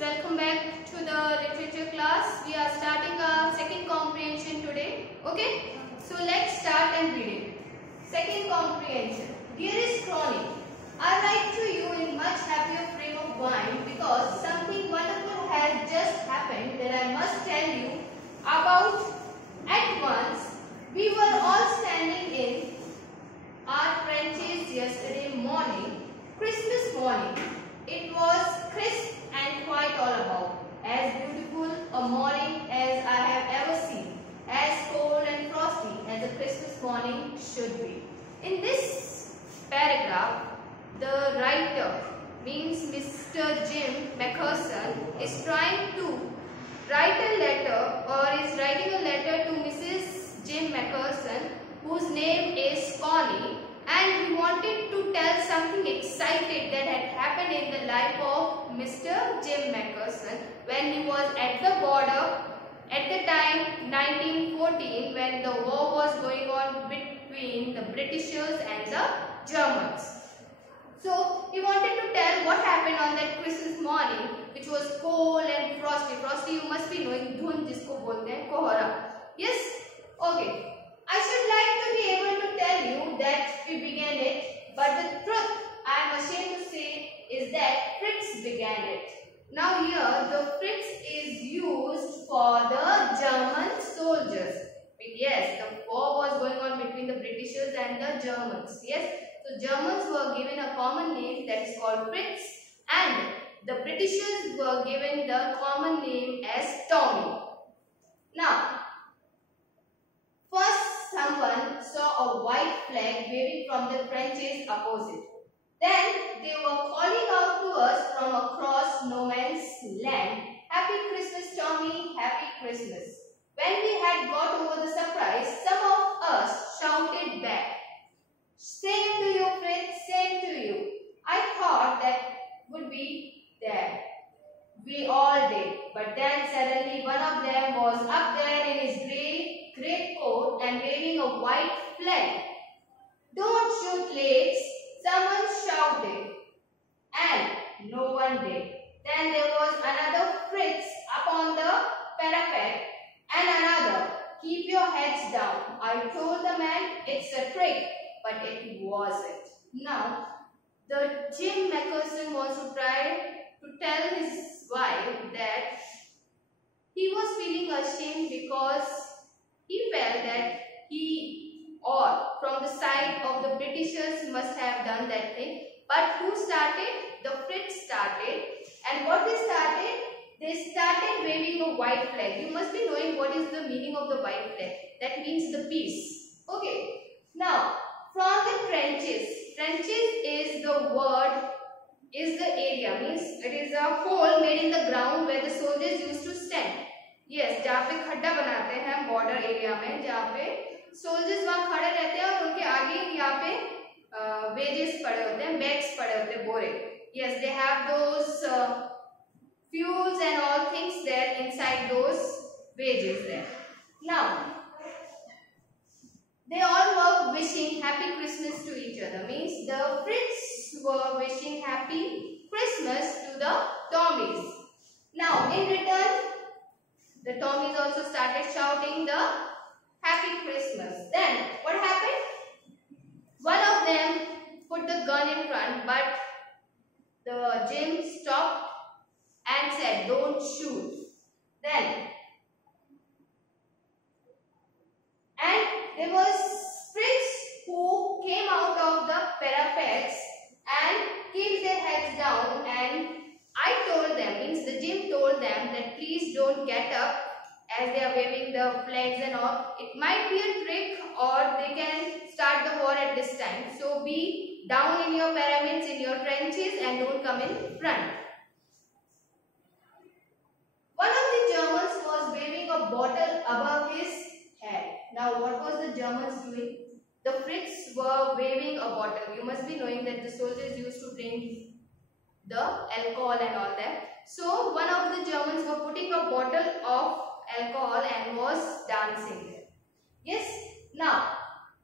welcome back to the literature class. We are starting our second comprehension today. Okay, so let's start and read it. Second comprehension. Dearest Crony, I write to you in much happier frame of mind because something wonderful has just happened that I must tell you about at once. We were all standing in our trenches yesterday morning, Christmas morning. It was crisp and quite all about, as beautiful a morning as I have ever seen, as cold and frosty as a Christmas morning should be. In this paragraph, the writer, means Mr. Jim Macpherson, is trying to write a letter or is writing a letter to Mrs. Jim Macpherson, whose name is Connie, and he wanted to tell something exciting that had happened in the life of Mr. Jim Macpherson when he was at the border at the time 1914, when the war was going on between the Britishers and the Germans. So he wanted to tell what happened on that Christmas morning, which was cold and frosty. Frosty, you must be knowing, dhund jisko bolte hain, kohara. Yes? Okay. I should like to be able to tell you that we began it, but the truth I am ashamed to say is that Fritz began it. Now here the Fritz is used for the German soldiers. Yes, the war was going on between the Britishers and the Germans. Yes, so Germans were given a common name that is called Fritz, and the Britishers were given the common name as Tommy. Now, first someone saw a white flag waving from the trenches opposite. Then they were calling out to us from across no man's land, "Happy Christmas, Tommy, Happy Christmas." When we had got over the surprise, some of us shouted back, "Same to you, Fritz, same to you." I thought that would be there. We all did. But then suddenly one of them was up there in his grey greatcoat and waving a white flag. "Don't shoot, Legs," someone shouted, and no one did. Then there was another Fritz up on the parapet, and another, "Keep your heads down." I told the man it's a trick, but it wasn't. Now, the Jim Macpherson wants to try to tell his wife that he was feeling ashamed because he felt that he, or from the side of the Britishers, must have done that thing. But who started? The Fritz started. And what they started? They started waving a white flag. You must be knowing what is the meaning of the white flag. That means the peace. Okay. Now, from the trenches. Trenches is the word, is the area. Means it is a hole made in the ground where the soldiers used to stand. Yes, जहाँ पे खड्डा बनाते हैं border area में, जहाँ पे soldiers वहाँ खड़े रहते हैं और उनके आगे यहाँ पे वेजेस पड़े होते हैं, बैग्स पड़े होते हैं, बोरे. Yes, they have those fuels and all things there inside those wages there. Now, they all were wishing Happy Christmas to each other. Means the Fritz were wishing Happy Christmas to the Tommies. Now, in return, the Tommies also started shouting the Happy Christmas. Then, what happened? One of them put the gun in front, but the Jim stopped and said, "Don't shoot." Then, and there was Fritz who came out of the parapets and kept their heads down, and I told them, means the Jim told them, that please don't get up as they are waving the flags and all. It might be a trick, or they can start the war at this time. So be down in your pyramids, in your trenches, and don't come in front. One of the Germans was waving a bottle above his head. Now what was the Germans doing? The Fritz were waving a bottle. You must be knowing that the soldiers used to drink the alcohol and all that. So one of the Germans were putting a bottle of alcohol and was dancing there. Yes. Now,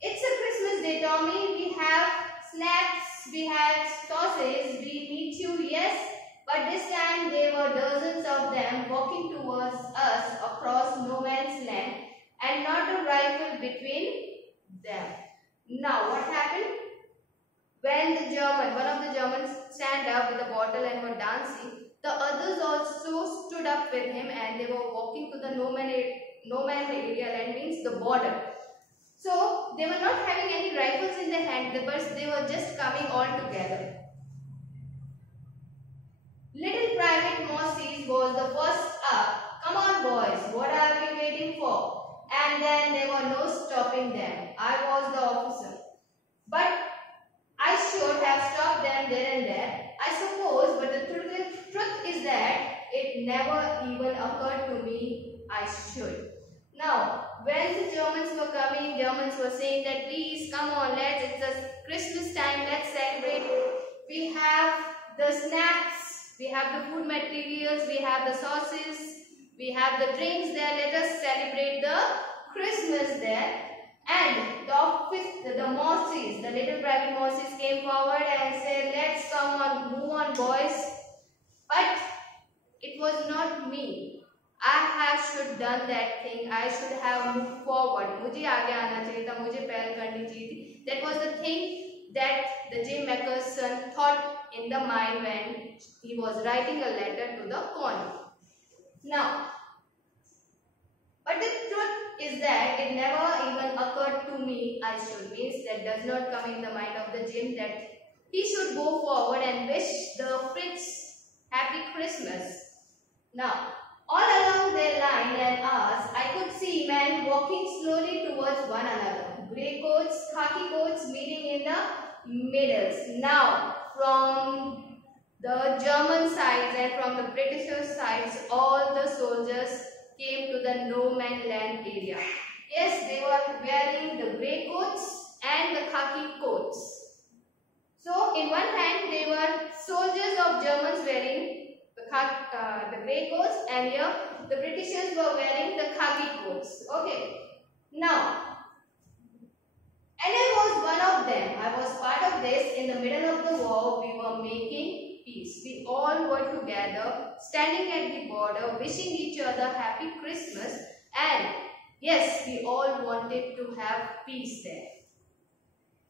it's a Christmas day, Tommy. We have snacks, we have sausages, we meet you, yes. But this time there were dozens walking towards us across no man's land and not a rifle between them. Now what happened? When one of the Germans stand up with a bottle and were dancing, the others also stood up with him and they were walking to the no man's area, land means the border. So they were not having any rifles in their hand, but they were just coming all together. Little Private Moses was the first up. Come on boys, what are we waiting for? And then there were no stopping them. I was the officer. But I should have stopped them there and there, I suppose, but the truth is that it never even occurred to me I should. Now, when the Germans were coming, Germans were saying that please come on, it's the Christmas time, let's celebrate. We have the snacks, we have the food materials, we have the sauces, we have the drinks there, let us celebrate the Christmas there. And the Moses, the Little Private Moses came forward and said, let's come on, move on boys. But it was not me. I should done that thing. I should have moved forward. मुझे आगे आना चाहिए था, मुझे पहल करनी चाहिए थी. That was the thing that the Jim Macpherson thought in the mind when he was writing a letter to the colony. Now, but the truth is that it never even occurred to me I should, means that does not come in the mind of the Jim that he should go forward and wish the Fritz happy Christmas. Now, all along their line and us, I could see men walking slowly towards one another. Grey coats, khaki coats meeting in the middles. Now, from the German sides and from the British sides, all the soldiers came to the no man land area. Yes, they were wearing the grey coats and the khaki coats. So, in one hand, they were soldiers of Germans wearing the grey coats, and here the Britishers were wearing the khaki coats. Okay. Now, and I was one of them. I was part of this. In the middle of the war, we were making peace. We all were together, standing at the border, wishing each other happy Christmas, and yes, we all wanted to have peace there.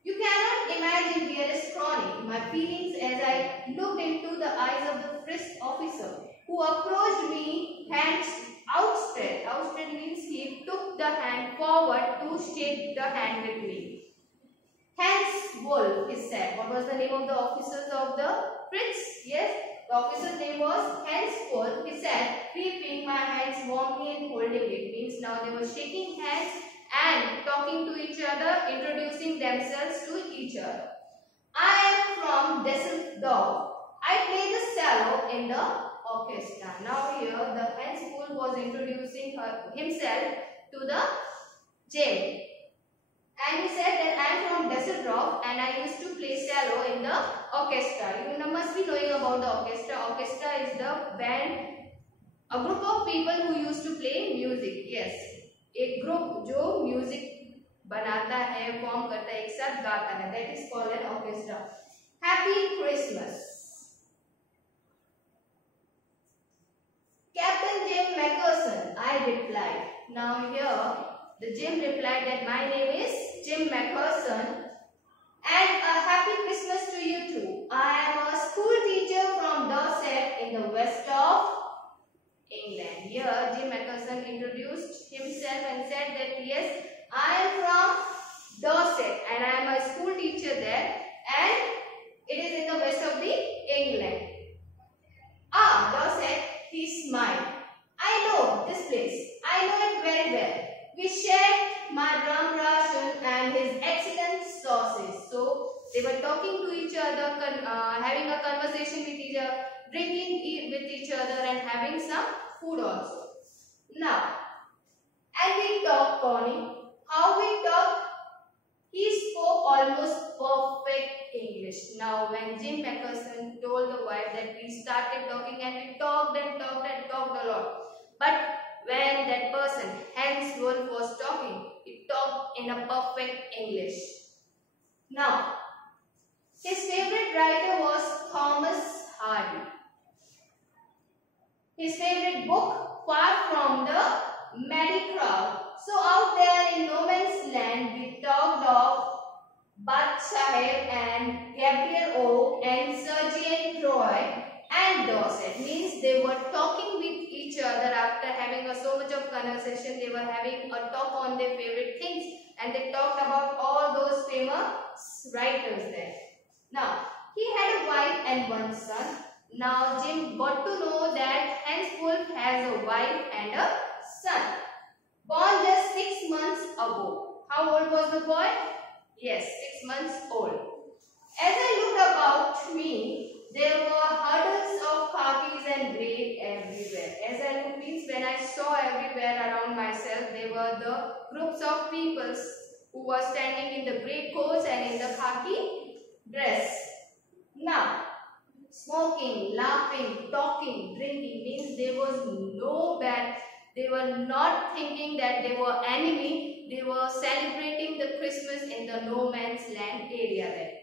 You cannot imagine, dearest Crony, my feelings as I looked into the eyes of the first officer who approached me, hands outstretched. Outstretched means he took the hand forward to shake the hand with me. Hans Wolf is said. What was the name of the officers of the Fritz? Yes, the officer's name was Hans Wolf. He said, gripping my hands warmly and holding it. Means now they were shaking hands and talking to each other, introducing themselves to each other. I am from Düsseldorf. I play the cello in the orchestra. Now here the Hans Wolf was introducing himself to the Jim. And he said that I am from Düsseldorf and I used to play cello in the orchestra. You must be knowing about the orchestra. Orchestra is the band, a group of people who used to play music. Yes. एक group जो music बनाता है, form करता है, एक साथ गाता है, that is called an orchestra. Happy Christmas. Captain Jim Macpherson, I replied. Now here the Jim replied that my name is Jim Macpherson and a happy Christmas to you too. I am a school teacher from Dorset in the west of England. Here Jim Macpherson introduced himself and said that yes, I am from Dorset and I am a school teacher there and it is in the west of the England. Ah, Dorset, he smiled. I know this place. I know it very well. We shared my drum ration and his excellent sauces. So they were talking to each other, having a conversation with each other, drinking with each other and having some food also. Now, and we talked, Connie. How we talked? He spoke almost perfect English. Now, when Jim Macpherson told the wife that we started talking and we talked and talked and talked a lot. But when that person, Hans Wolf, was talking, he talked in a perfect English. Now, his favorite writer was Thomas Hardy. His favorite book far from the merry crowd. So out there in no man's land, we talked of Bath Sahib and Gabriel Oak and Sergeant Troy and Dorset. Means they were talking with each other after having so much of conversation. They were having a talk on their favorite things, and they talked about all those famous writers there. Now, he had a wife and one son. Now, Jim got to know that Hans Wolf has a wife and a son, born just 6 months ago. How old was the boy? Yes, 6 months old. As I looked about me, there were huddles of khakis and grey everywhere. As I looked means when I saw everywhere around myself, there were the groups of people who were standing in the grey coats and in the khaki dress. Now, smoking, laughing, talking, drinking means there was no bad. They were not thinking that they were enemy. They were celebrating the Christmas in the no man's land area there.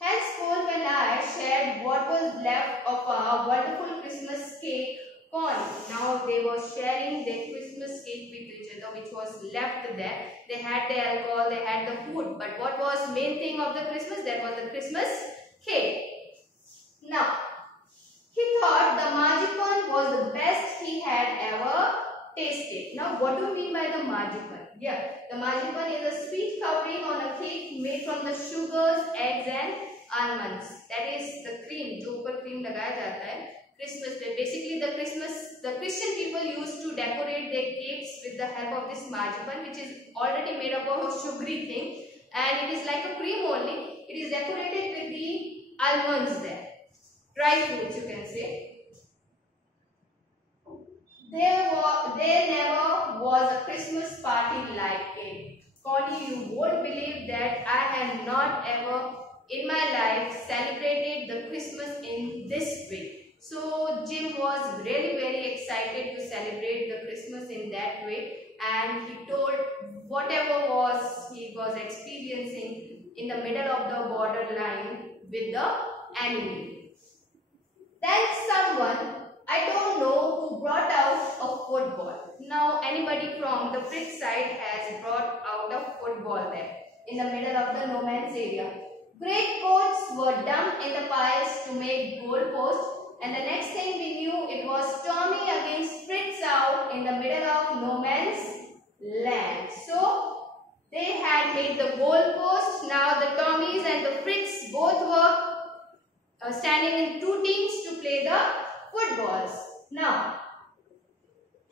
Hans Wolf and I shared what was left of our wonderful Christmas cake corn. Now they were sharing their Christmas cake with each other, which was left there. They had the alcohol, they had the food, but what was main thing of the Christmas? That was the Christmas cake. Now, he thought the marzipan was the best he had ever tasted. Now, what do you mean by the marzipan? Yeah, the marzipan is a sweet covering on a cake made from the sugars, eggs and almonds. That is the cream, जो ऊपर cream लगाया जाता है Christmas पे. Basically, the Christian people used to decorate their cakes with the help of this marzipan, which is already made up of a sugary thing, and it is like a cream only. It is decorated with the almonds there. Dry fruits, you can say. There never was a Christmas party like it. Connie, you won't believe that I had not ever in my life celebrated the Christmas in this way. So Jim was really very excited to celebrate the Christmas in that way, and he told whatever he was experiencing in the middle of the borderline with the enemy. Then someone, I don't know who, brought out a football. Now anybody from the Fritz side has brought out a football there in the middle of the no man's area. Great coats were dumped in the piles to make goalposts, and the next thing we knew, it was Tommy against Fritz out in the middle of no man's land. So they had made the goalpost. Now the Tommies and the Fritz both were standing in two teams to play the footballs. Now,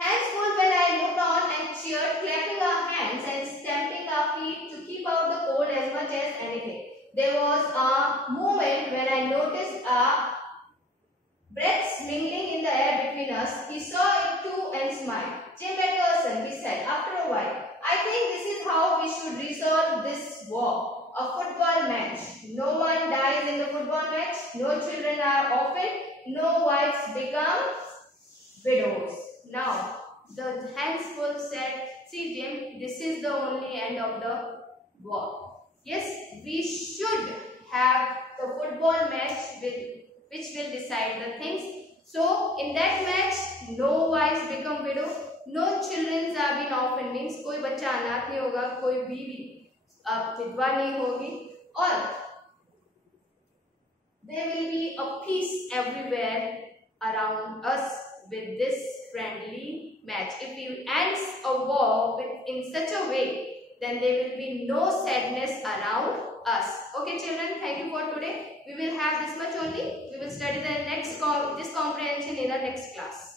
Hans Wolf and I looked on and cheered, clapping our hands and stamping our feet to keep out the cold as much as anything. There was a moment when I noticed our breaths mingling in the air between us. He saw it too and smiled. Jim Peterson, he said, after a while, I think this is how we should resolve this war. A football match. No one dies in the football match. No children are orphaned. No wives become widows. Now, the Hans Wolf said, see Jim, this is the only end of the war. Yes, we should have the football match which will decide the things. So, in that match, no wives become widow. No children are being orphaned. Means कोई बच्चा अनाथ नहीं होगा, कोई बीवी विधवा नहीं होगी, और there will be a peace everywhere around us with this friendly match. If we end a war in such a way, then there will be no sadness around us. Okay children, thank you for today. We will have this much only. We will study this comprehension in the next class.